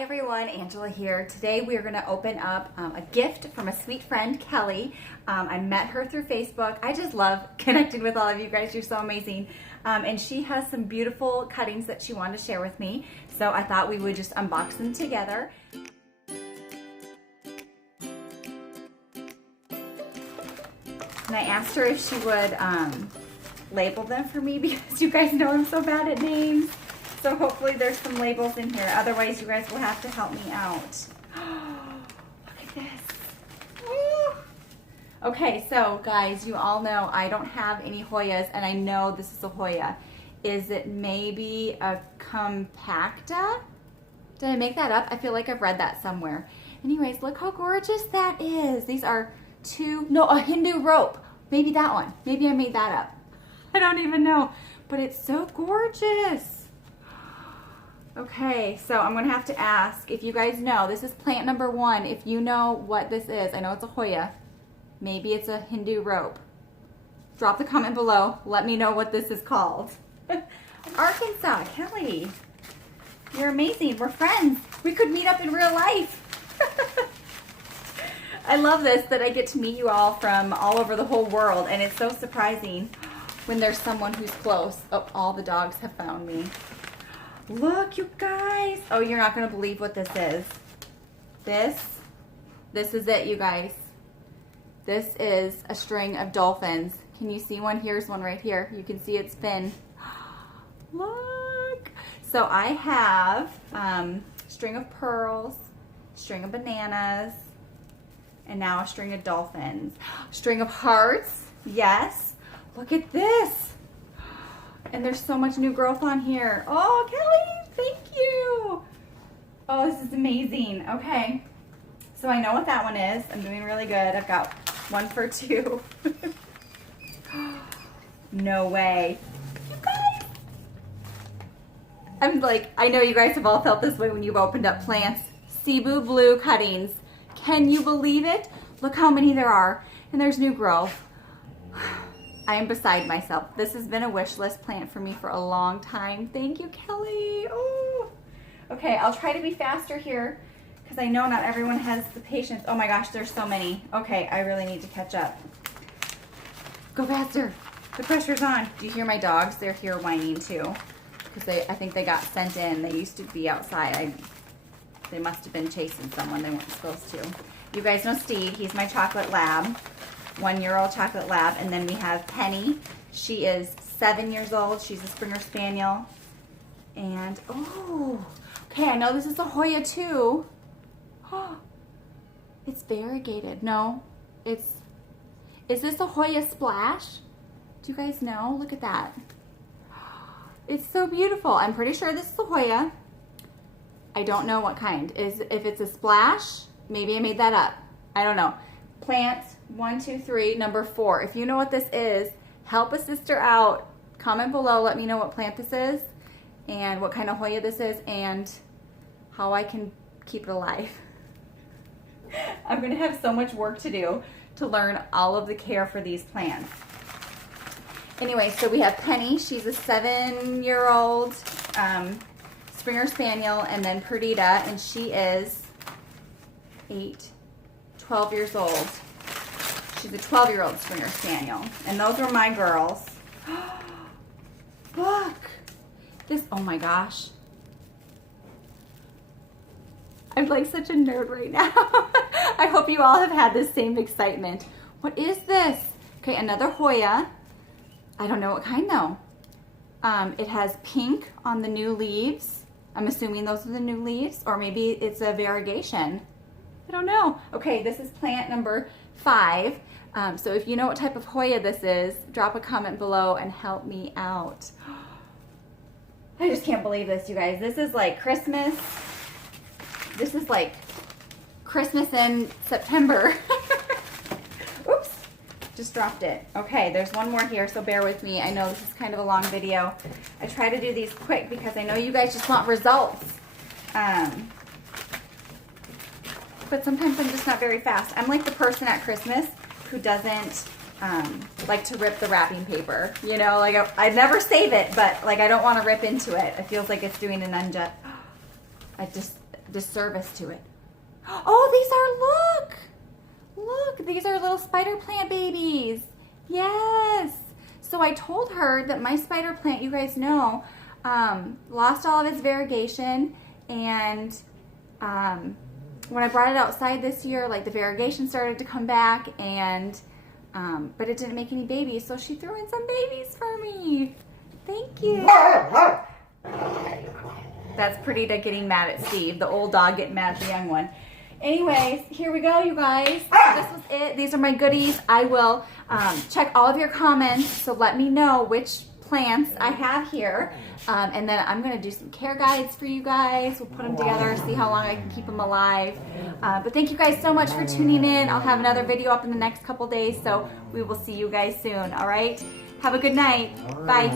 Hi everyone, Angela here. Today we are going to open up a gift from a sweet friend, Kelly. I met her through Facebook. I just love connecting with all of you guys. You're so amazing. And she has some beautiful cuttings that she wanted to share with me. So I thought we would just unbox them together. And I asked her if she would label them for me because you guys know I'm so bad at names. So hopefully there's some labels in here. Otherwise, you guys will have to help me out. Look at this. Woo. Okay, so guys, you all know I don't have any Hoyas, and I know this is a Hoya. Is it maybe a compacta? Did I make that up? I feel like I've read that somewhere. Anyways, look how gorgeous that is. These are a Hindu rope. Maybe that one. Maybe I made that up. I don't even know, but it's so gorgeous. Okay, so I'm gonna have to ask if you guys know, this is plant number 1. If you know what this is, I know it's a Hoya. Maybe it's a Hindu rope. Drop the comment below. Let me know what this is called. Arkansas, Kelly, you're amazing. We're friends. We could meet up in real life. I love this, that I get to meet you all from all over the whole world, and it's so surprising when there's someone who's close. Oh, all the dogs have found me. Look, you guys. Oh, you're not going to believe what this is. This is it, you guys. This is a string of dolphins. Can you see one? Here's one right here. You can see its fin. Look. So I have string of pearls, string of bananas, and now a string of dolphins. String of hearts. Yes. Look at this. And there's so much new growth on here. Oh, Kelly, thank you. Oh, this is amazing. Okay, so I know what that one is. I'm doing really good. I've got 1 for 2. No way. You guys. I'm like, I know you guys have all felt this way when you've opened up plants. Cebu blue cuttings. Can you believe it? Look how many there are. And there's new growth. I am beside myself. This has been a wish list plant for me for a long time. Thank you, Kelly. Oh. Okay, I'll try to be faster here because I know not everyone has the patience. Oh my gosh, there's so many. Okay, I really need to catch up. Go faster. The pressure's on. Do you hear my dogs? They're here whining too because I think they got sent in. They used to be outside. They must have been chasing someone they weren't supposed to. You guys know Steve. He's my chocolate lab. 1-year-old chocolate lab. And then we have Penny. She is 7 years old. She's a Springer Spaniel. And, oh, okay, I know this is a Hoya too. Oh, it's variegated. No, is this a Hoya Splash? Do you guys know? Look at that. It's so beautiful. I'm pretty sure this is a Hoya. I don't know what kind. If it's a Splash, maybe I made that up. I don't know. Plant 1, 2, 3, number 4. If you know what this is, help a sister out. Comment below, let me know what plant this is and what kind of Hoya this is and how I can keep it alive. I'm gonna have so much work to do to learn all of the care for these plants. Anyway, so we have Penny. She's a 7-year-old Springer Spaniel, and then Perdita, and she is 12 years old. She's a 12-year-old Springer Spaniel. And those are my girls. Look. This, oh my gosh. I'm like such a nerd right now. I hope you all have had this same excitement. What is this? Okay, another Hoya. I don't know what kind though. It has pink on the new leaves. I'm assuming those are the new leaves, or maybe it's a variegation. I don't know. Okay, this is plant number 5. So if you know what type of Hoya this is, drop a comment below and help me out. I just can't believe this, you guys. This is like Christmas. This is like Christmas in September. Oops, just dropped it. Okay, there's one more here, so bear with me. I know this is kind of a long video. I try to do these quick because I know you guys just want results. But sometimes I'm just not very fast. I'm like the person at Christmas who doesn't like to rip the wrapping paper. You know, like I'd never save it, but like I don't want to rip into it. It feels like it's doing an unjust. disservice to it. Oh, look, these are little spider plant babies. Yes. So I told her that my spider plant, you guys know, lost all of its variegation, and when I brought it outside this year, like the variegation started to come back, and but it didn't make any babies, so she threw in some babies for me. Thank you. That's Perdita getting mad at Steve, the old dog getting mad at the young one. Anyways, here we go, you guys. This was it. These are my goodies. I will check all of your comments, so let me know which plants I have here. And then I'm going to do some care guides for you guys. We'll put them together, see how long I can keep them alive. But thank you guys so much for tuning in. I'll have another video up in the next couple days, so we will see you guys soon, all right? Have a good night. Bye.